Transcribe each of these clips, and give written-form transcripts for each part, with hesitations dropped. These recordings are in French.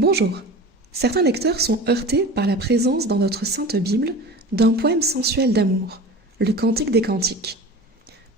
Bonjour. Certains lecteurs sont heurtés par la présence dans notre Sainte Bible d'un poème sensuel d'amour, le Cantique des Cantiques.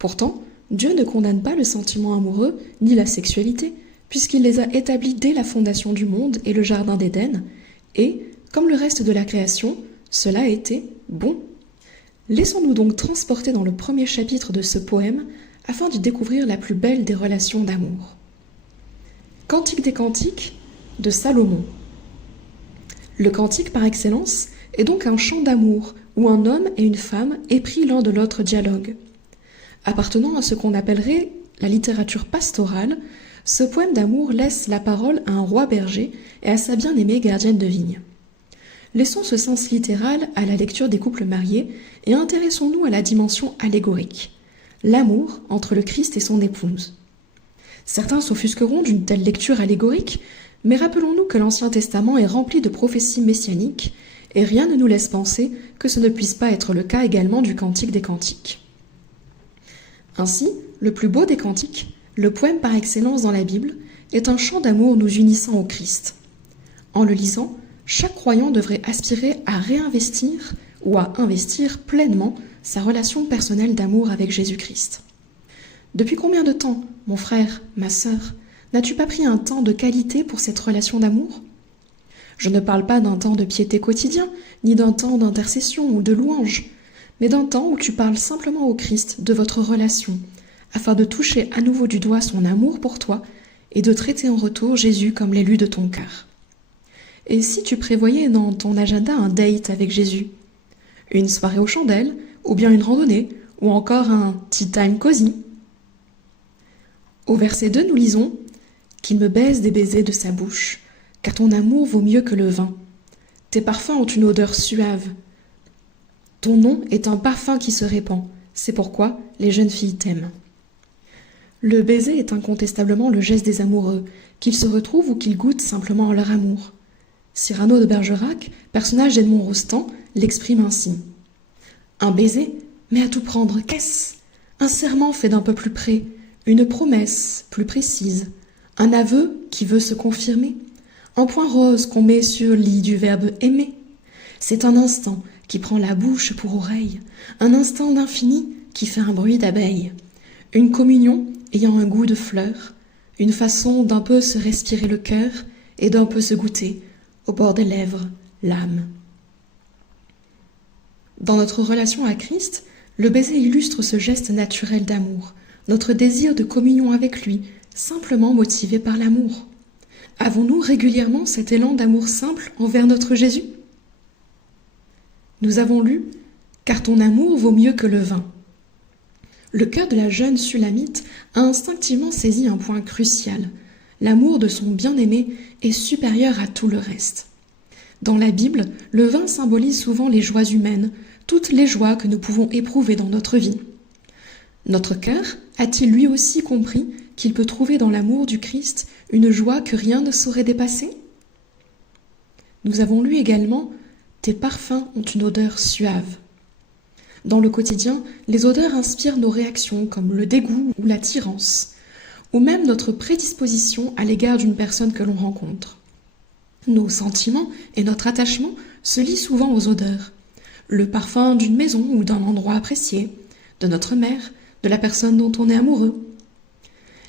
Pourtant, Dieu ne condamne pas le sentiment amoureux ni la sexualité, puisqu'il les a établis dès la fondation du monde et le jardin d'Éden, et, comme le reste de la création, cela a été bon. Laissons-nous donc transporter dans le premier chapitre de ce poème afin d'y découvrir la plus belle des relations d'amour. Cantique des Cantiques de Salomon. Le cantique par excellence est donc un chant d'amour où un homme et une femme épris l'un de l'autre dialoguent. Appartenant à ce qu'on appellerait la littérature pastorale, ce poème d'amour laisse la parole à un roi berger et à sa bien-aimée gardienne de vigne. Laissons ce sens littéral à la lecture des couples mariés et intéressons-nous à la dimension allégorique, l'amour entre le Christ et son épouse. Certains s'offusqueront d'une telle lecture allégorique, mais rappelons-nous que l'Ancien Testament est rempli de prophéties messianiques, et rien ne nous laisse penser que ce ne puisse pas être le cas également du Cantique des Cantiques. Ainsi, le plus beau des cantiques, le poème par excellence dans la Bible, est un chant d'amour nous unissant au Christ. En le lisant, chaque croyant devrait aspirer à réinvestir ou à investir pleinement sa relation personnelle d'amour avec Jésus-Christ. Depuis combien de temps, mon frère, ma sœur, n'as-tu pas pris un temps de qualité pour cette relation d'amour ? Je ne parle pas d'un temps de piété quotidien, ni d'un temps d'intercession ou de louange, mais d'un temps où tu parles simplement au Christ de votre relation, afin de toucher à nouveau du doigt son amour pour toi et de traiter en retour Jésus comme l'élu de ton cœur. Et si tu prévoyais dans ton agenda un date avec Jésus, une soirée aux chandelles, ou bien une randonnée, ou encore un tea time cosy ? Au verset 2, nous lisons « Qu'il me baise des baisers de sa bouche, car ton amour vaut mieux que le vin. Tes parfums ont une odeur suave. Ton nom est un parfum qui se répand, c'est pourquoi les jeunes filles t'aiment. » Le baiser est incontestablement le geste des amoureux, qu'ils se retrouvent ou qu'ils goûtent simplement en leur amour. Cyrano de Bergerac, personnage d'Edmond Rostand, l'exprime ainsi. Un baiser, mais à tout prendre, qu'est-ce ? Un serment fait d'un peu plus près, une promesse plus précise, un aveu qui veut se confirmer, un point rose qu'on met sur l'it du verbe aimer. C'est un instant qui prend la bouche pour oreille, un instant d'infini qui fait un bruit d'abeille, une communion ayant un goût de fleurs, une façon d'un peu se respirer le cœur et d'un peu se goûter, au bord des lèvres, l'âme. Dans notre relation à Christ, le baiser illustre ce geste naturel d'amour, notre désir de communion avec lui, simplement motivé par l'amour. Avons-nous régulièrement cet élan d'amour simple envers notre Jésus ? Nous avons lu « Car ton amour vaut mieux que le vin ». Le cœur de la jeune Sulamite a instinctivement saisi un point crucial. L'amour de son bien-aimé est supérieur à tout le reste. Dans la Bible, le vin symbolise souvent les joies humaines, toutes les joies que nous pouvons éprouver dans notre vie. Notre cœur a-t-il lui aussi compris qu'il peut trouver dans l'amour du Christ une joie que rien ne saurait dépasser ? Nous avons lu également « Tes parfums ont une odeur suave ». Dans le quotidien, les odeurs inspirent nos réactions comme le dégoût ou l'attirance, ou même notre prédisposition à l'égard d'une personne que l'on rencontre. Nos sentiments et notre attachement se lient souvent aux odeurs. Le parfum d'une maison ou d'un endroit apprécié, de notre mère, de la personne dont on est amoureux.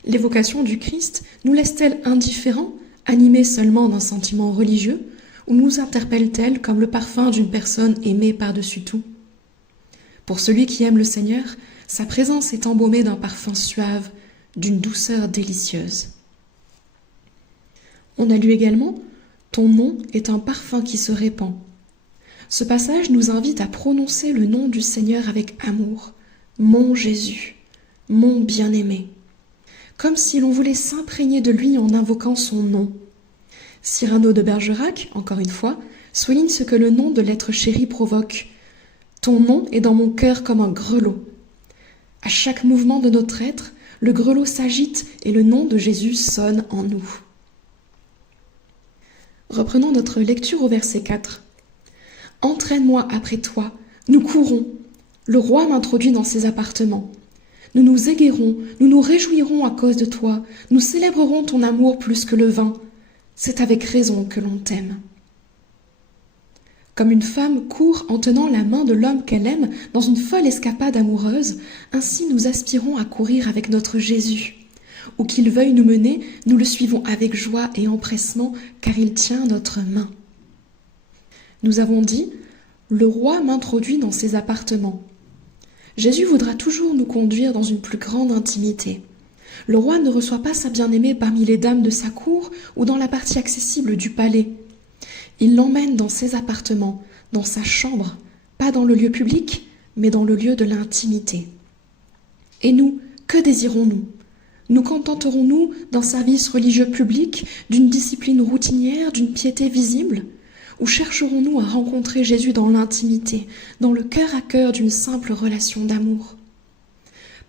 L'évocation du Christ nous laisse-t-elle indifférents, animés seulement d'un sentiment religieux, ou nous interpelle-t-elle comme le parfum d'une personne aimée par-dessus tout ? Pour celui qui aime le Seigneur, sa présence est embaumée d'un parfum suave, d'une douceur délicieuse. On a lu également « Ton nom est un parfum qui se répand ». Ce passage nous invite à prononcer le nom du Seigneur avec amour. Mon Jésus, mon bien-aimé, comme si l'on voulait s'imprégner de lui en invoquant son nom. Cyrano de Bergerac, encore une fois, souligne ce que le nom de l'être chéri provoque. Ton nom est dans mon cœur comme un grelot. À chaque mouvement de notre être, le grelot s'agite et le nom de Jésus sonne en nous. Reprenons notre lecture au verset 4. « Entraîne-moi après toi, nous courons. Le roi m'introduit dans ses appartements. Nous nous égaierons, nous nous réjouirons à cause de toi, nous célébrerons ton amour plus que le vin. C'est avec raison que l'on t'aime. Comme une femme court en tenant la main de l'homme qu'elle aime dans une folle escapade amoureuse, ainsi nous aspirons à courir avec notre Jésus. Où qu'il veuille nous mener, nous le suivons avec joie et empressement, car il tient notre main. Nous avons dit, le roi m'introduit dans ses appartements. Jésus voudra toujours nous conduire dans une plus grande intimité. Le roi ne reçoit pas sa bien-aimée parmi les dames de sa cour ou dans la partie accessible du palais. Il l'emmène dans ses appartements, dans sa chambre, pas dans le lieu public, mais dans le lieu de l'intimité. Et nous, que désirons-nous ? Nous contenterons-nous d'un service religieux public, d'une discipline routinière, d'une piété visible ? Ou chercherons-nous à rencontrer Jésus dans l'intimité, dans le cœur à cœur d'une simple relation d'amour ?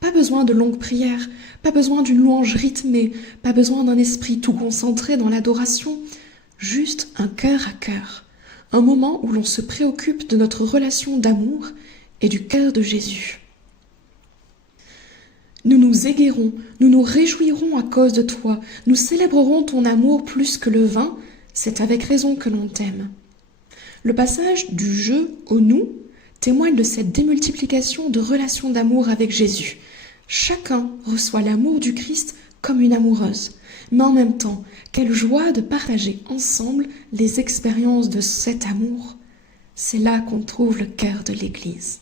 Pas besoin de longues prières, pas besoin d'une louange rythmée, pas besoin d'un esprit tout concentré dans l'adoration, juste un cœur à cœur, un moment où l'on se préoccupe de notre relation d'amour et du cœur de Jésus. Nous nous égaierons, nous nous réjouirons à cause de toi, nous célébrerons ton amour plus que le vin, c'est avec raison que l'on t'aime. Le passage du « je » au « nous » témoigne de cette démultiplication de relations d'amour avec Jésus. Chacun reçoit l'amour du Christ comme une amoureuse, mais en même temps, quelle joie de partager ensemble les expériences de cet amour. C'est là qu'on trouve le cœur de l'Église.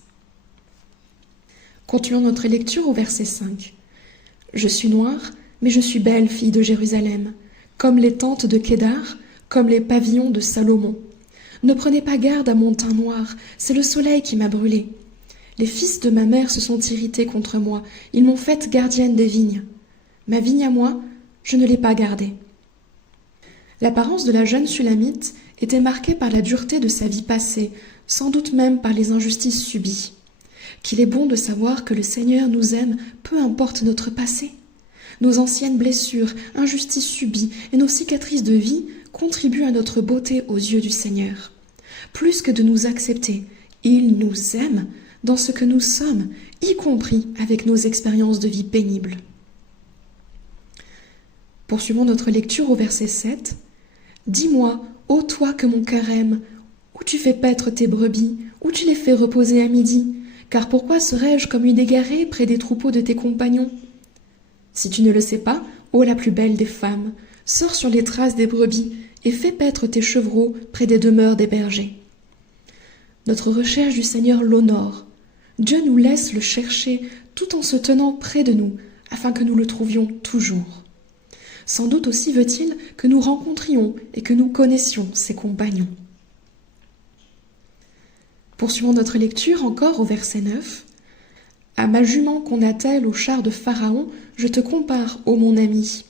Continuons notre lecture au verset 5. « Je suis noire, mais je suis belle, fille de Jérusalem, comme les tentes de Kédar, comme les pavillons de Salomon. Ne prenez pas garde à mon teint noir, c'est le soleil qui m'a brûlée. Les fils de ma mère se sont irrités contre moi, ils m'ont faite gardienne des vignes. Ma vigne à moi, je ne l'ai pas gardée. » L'apparence de la jeune Sulamite était marquée par la dureté de sa vie passée, sans doute même par les injustices subies. Qu'il est bon de savoir que le Seigneur nous aime, peu importe notre passé. Nos anciennes blessures, injustices subies et nos cicatrices de vie contribuent à notre beauté aux yeux du Seigneur. Plus que de nous accepter, il nous aime dans ce que nous sommes, y compris avec nos expériences de vie pénibles. Poursuivons notre lecture au verset 7. « Dis-moi, ô toi que mon cœur aime, où tu fais paître tes brebis, où tu les fais reposer à midi, car pourquoi serais-je comme une égarée près des troupeaux de tes compagnons ? Si tu ne le sais pas, ô la plus belle des femmes, sors sur les traces des brebis et fais paître tes chevreaux près des demeures des bergers. » Notre recherche du Seigneur l'honore. Dieu nous laisse le chercher tout en se tenant près de nous, afin que nous le trouvions toujours. Sans doute aussi veut-il que nous rencontrions et que nous connaissions ses compagnons. Poursuivons notre lecture encore au verset 9. « À ma jument qu'on attelle au char de Pharaon, je te compare, ô mon ami.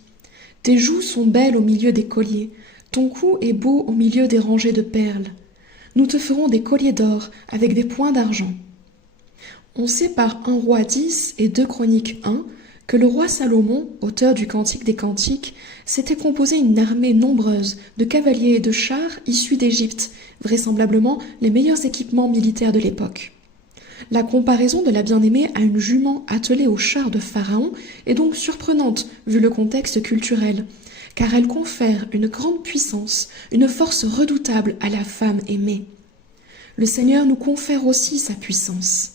Tes joues sont belles au milieu des colliers, ton cou est beau au milieu des rangées de perles. Nous te ferons des colliers d'or avec des points d'argent. » On sait par 1 Roi 10 et 2 Chroniques 1 que le roi Salomon, auteur du Cantique des Cantiques, s'était composé une armée nombreuse de cavaliers et de chars issus d'Égypte, vraisemblablement les meilleurs équipements militaires de l'époque. La comparaison de la bien-aimée à une jument attelée au char de Pharaon est donc surprenante vu le contexte culturel, car elle confère une grande puissance, une force redoutable à la femme aimée. Le Seigneur nous confère aussi sa puissance.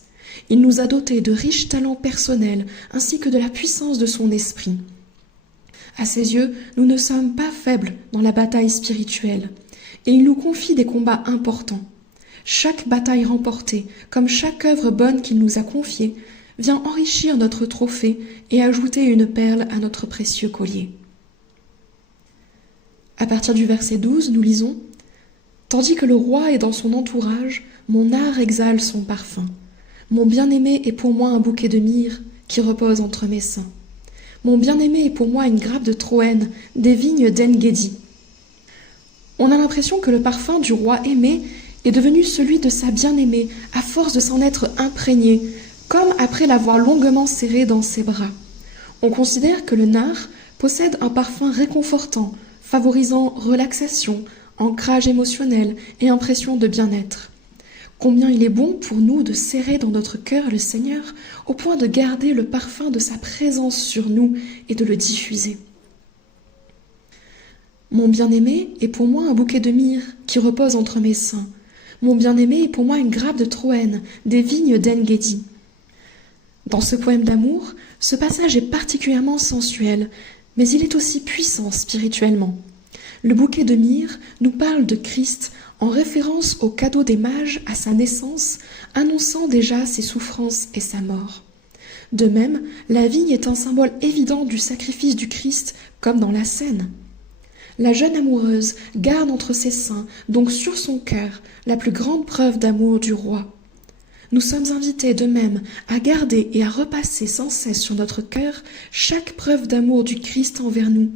Il nous a dotés de riches talents personnels ainsi que de la puissance de son esprit. À ses yeux, nous ne sommes pas faibles dans la bataille spirituelle, et il nous confie des combats importants. Chaque bataille remportée, comme chaque œuvre bonne qu'il nous a confiée, vient enrichir notre trophée et ajouter une perle à notre précieux collier. À partir du verset 12, nous lisons « Tandis que le roi est dans son entourage, mon art exhale son parfum. Mon bien-aimé est pour moi un bouquet de myrrhe qui repose entre mes seins. Mon bien-aimé est pour moi une grappe de Troène, des vignes d'En-Gedi. » On a l'impression que le parfum du roi aimé est devenu celui de sa bien-aimée à force de s'en être imprégné, comme après l'avoir longuement serré dans ses bras. On considère que le nard possède un parfum réconfortant, favorisant relaxation, ancrage émotionnel et impression de bien-être. Combien il est bon pour nous de serrer dans notre cœur le Seigneur au point de garder le parfum de sa présence sur nous et de le diffuser. Mon bien-aimé est pour moi un bouquet de myrrhe qui repose entre mes seins. Mon bien-aimé est pour moi une grappe de Troène, des vignes d'En-Gedi. Dans ce poème d'amour, ce passage est particulièrement sensuel, mais il est aussi puissant spirituellement. Le bouquet de myrrhe nous parle de Christ en référence au cadeau des mages à sa naissance, annonçant déjà ses souffrances et sa mort. De même, la vigne est un symbole évident du sacrifice du Christ, comme dans la scène. La jeune amoureuse garde entre ses seins, donc sur son cœur, la plus grande preuve d'amour du roi. Nous sommes invités de même à garder et à repasser sans cesse sur notre cœur chaque preuve d'amour du Christ envers nous,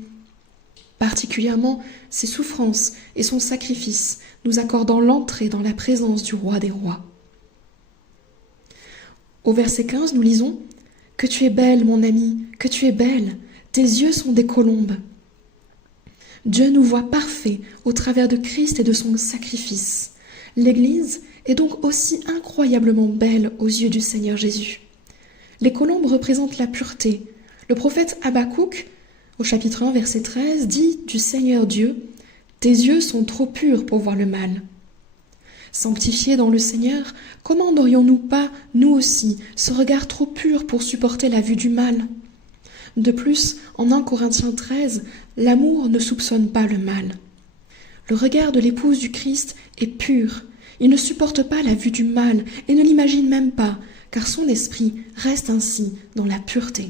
particulièrement ses souffrances et son sacrifice, nous accordant l'entrée dans la présence du roi des rois. Au verset 15, nous lisons « Que tu es belle, mon ami, que tu es belle, tes yeux sont des colombes. » Dieu nous voit parfaits au travers de Christ et de son sacrifice. L'Église est donc aussi incroyablement belle aux yeux du Seigneur Jésus. Les colombes représentent la pureté. Le prophète Habakkuk, au chapitre 1, verset 13, dit du Seigneur Dieu « Tes yeux sont trop purs pour voir le mal ». Sanctifiés dans le Seigneur, comment n'aurions-nous pas, nous aussi, ce regard trop pur pour supporter la vue du mal ? De plus, en 1 Corinthiens 13, l'amour ne soupçonne pas le mal. Le regard de l'épouse du Christ est pur. Il ne supporte pas la vue du mal et ne l'imagine même pas, car son esprit reste ainsi dans la pureté.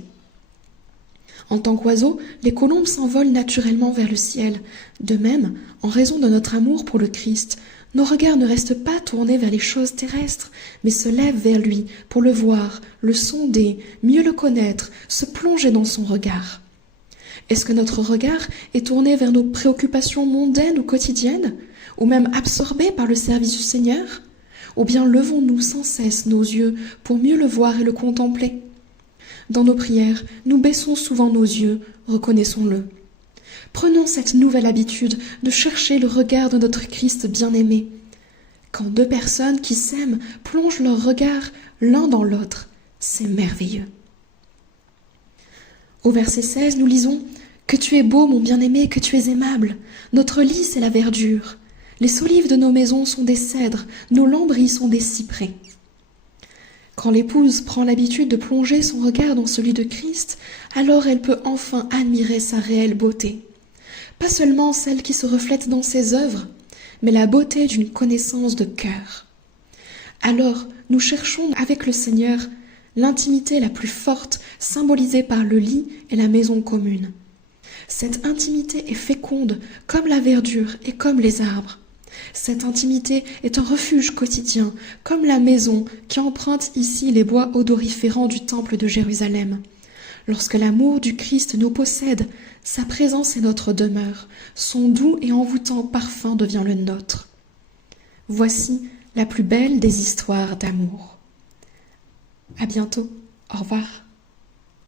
En tant qu'oiseaux, les colombes s'envolent naturellement vers le ciel. De même, en raison de notre amour pour le Christ, nos regards ne restent pas tournés vers les choses terrestres, mais se lèvent vers lui pour le voir, le sonder, mieux le connaître, se plonger dans son regard. Est-ce que notre regard est tourné vers nos préoccupations mondaines ou quotidiennes, ou même absorbé par le service du Seigneur ? Ou bien levons-nous sans cesse nos yeux pour mieux le voir et le contempler ? Dans nos prières, nous baissons souvent nos yeux, reconnaissons-le. Prenons cette nouvelle habitude de chercher le regard de notre Christ bien-aimé. Quand deux personnes qui s'aiment plongent leur regard l'un dans l'autre, c'est merveilleux. Au verset 16, nous lisons « Que tu es beau, mon bien-aimé, que tu es aimable. Notre lit, c'est la verdure. Les solives de nos maisons sont des cèdres, nos lambris sont des cyprès. » Quand l'épouse prend l'habitude de plonger son regard dans celui de Christ, alors elle peut enfin admirer sa réelle beauté. Pas seulement celle qui se reflète dans ses œuvres, mais la beauté d'une connaissance de cœur. Alors, nous cherchons avec le Seigneur l'intimité la plus forte, symbolisée par le lit et la maison commune. Cette intimité est féconde comme la verdure et comme les arbres. Cette intimité est un refuge quotidien, comme la maison qui emprunte ici les bois odoriférants du temple de Jérusalem. Lorsque l'amour du Christ nous possède, sa présence est notre demeure, son doux et envoûtant parfum devient le nôtre. Voici la plus belle des histoires d'amour. À bientôt, au revoir.